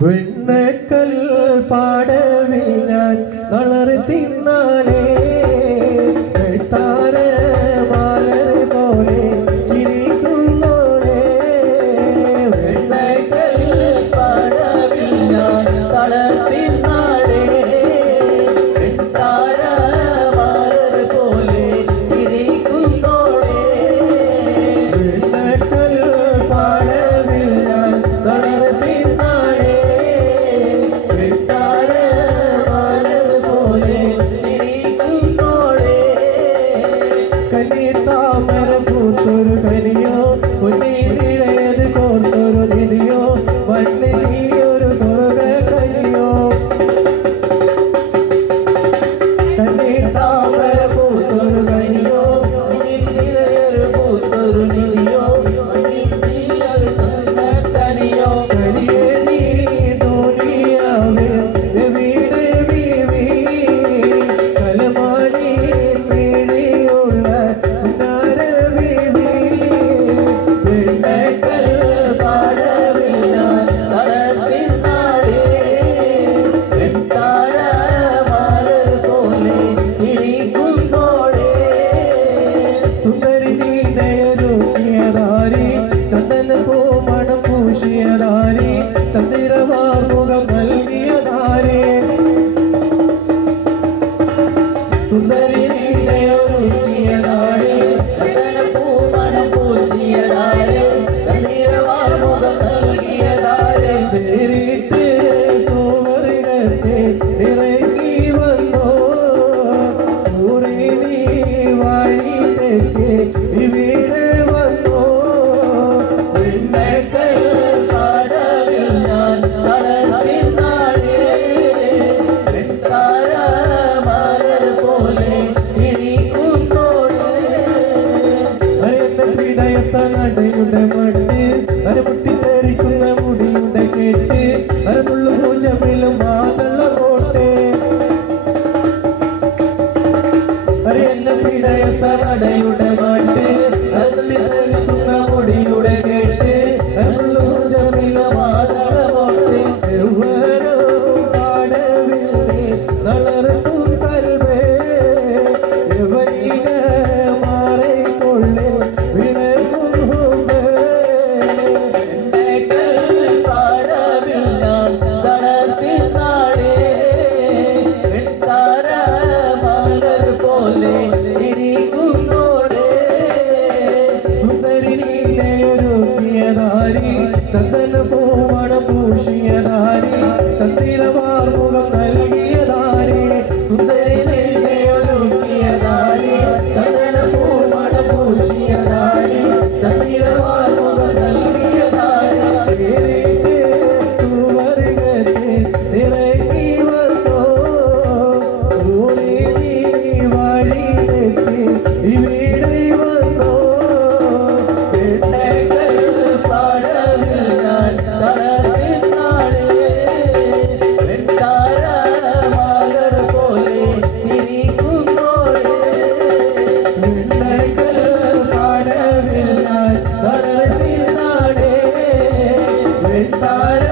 വെണ്ണക്കൽ പാടവിൽ ഞാൻ വളറി തിന്നാനേ താര മാലർ പോലെ ചിരിക്കുന്നോളേ വെണ്ണക്കൽ പാടവിൽ ഞാൻ വളർത്തി നാടേ താര മാലർ പോലെ ചിരിക്കുന്നോളേ വെണ്ണക്കൽ പാടവിൽ ഞാൻ വളർത്തി താമര പൂത്തൊരു കനിയോ പൊന്നിഴയത് കോർത്തൊരു നിധിയോ മണ്ണിൽ നീ ഒരു സ്വർഗ കനിയോ കന്നി താമര പൂത്തൊരു കനിയോ പൊന്നിഴയത് പൂത്തൊരു നിധിയോ കനിയോ കനിയെ നീ തോന്നിയാവേ വീട് വീവി കലമാനി പേടിയുള്ള സുന്ദരി നീനയൊരുക്കിയതാരി ചന്ദന പൂമണം പൂശിയതാരി ചന്ദ്രവാർമുഖം നൽകിയതാരി സുന്ദരി നീനയൊരുക്കിയതാരി ചന്ദന പൂമണം പൂശിയതാരി ചന്ദ്രവാർമുഖം നൽകിയതാരി നേരിട്ട് സോമറിനത്തെ ഇറങ്ങി വന്നോ നീ വഴി തെറ്റി ഇവിടെ വന്നോ വെണ്ണക്കൽ പാടവിൽ ഞാൻ വളർത്തി നാടേ താര മാലർ പോലെ ചിരിക്കുന്നോളേ ഹൃദയത്ത നടയുടെ മട്ട് അരമുട്ടിത്തെറിക്കുന്ന മുടിയുടെ കേട്ട് അരമുള്ളു പൂജമിലും മാതള്ള കോട്ടെ ഹൃദയത്ത നടയുടെ മട്ട് അരമുട്ടിത്തെറിക്കുന്ന മുടിയുടെ കേട്ട് അരമുള്ളു പൂജമിലും മാതള്ള കോട്ടെ പാടവിൽ നളർത്തും കൽവേ മാറിക്കൊള്ളിൽ പാടവിൽ ഞാൻ വളർത്തി നാടേ താര മാലർ പോലെ ഇരിക്കുന്നോളേ സുന്ദരി നീലയൊരുക്കിയതാരി ചന്ദന പൂമണം പൂശിയതാരി ചന്ദ്രവാർമുഖം നൽകിയതാരി സുന്ദരി നീലയൊരുക്കിയതാരി ചന്ദന പൂമണം പൂശിയതാരി ചന്ദ്രവാർമുഖം നൽകിയതാരി തൂവരുകത്തെ ഇറങ്ങി വന്നോ നീ വഴി തെറ്റി ഇവിടെ വന്നോ വെണ്ണക്കൽ പാടവിൽ ഞാൻ വളർത്തി നാടേ താര മാലർ പോലെ ചിരിക്കുന്നോളേ വെണ്ണക്കൽ പാടവിൽ ഞാൻ വളർത്തി നാടേ വെട്ടാര